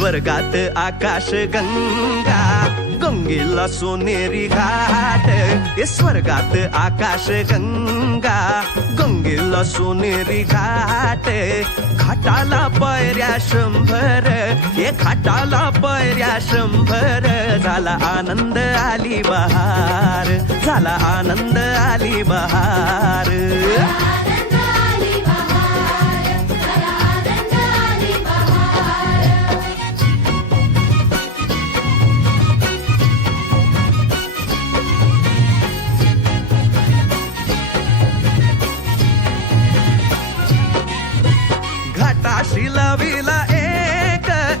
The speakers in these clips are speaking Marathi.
स्वर्गात आकाश गंगा, गंगेला सोनेरी घाट. स्वर्गात आकाश गंगा, गंगेला सोनेरी घाट. घाटाला पायऱ्या 100, घाटाला पायऱ्या 100. झाला आनंद आली बहार, झाला आनंद आली बहार. घाटाशी लाविला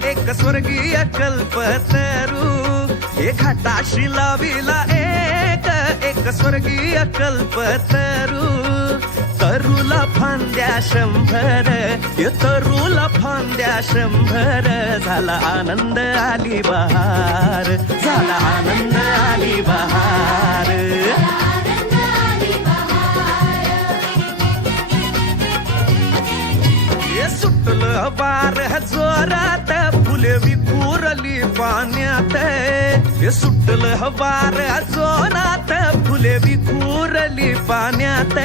एक स्वर्गीय कल्पतरू. घाटाशी लाविला एक स्वर्गीय कल्पतरू. तरूला फांद्या 100, तरूला फांद्या 100. झाला आनंद आली बहार, झाला आनंद आली बहार. सुटलं वार जोरात, फुले विखुरली पाण्यात. सुटलं वार जोरात, फुले विखुरली पाण्यात.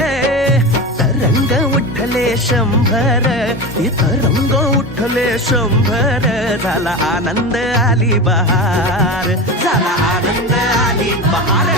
तरंग उठले 100, तरंग उठले 100. झाला आनंद आली बहार, झाला आनंद आली बहार.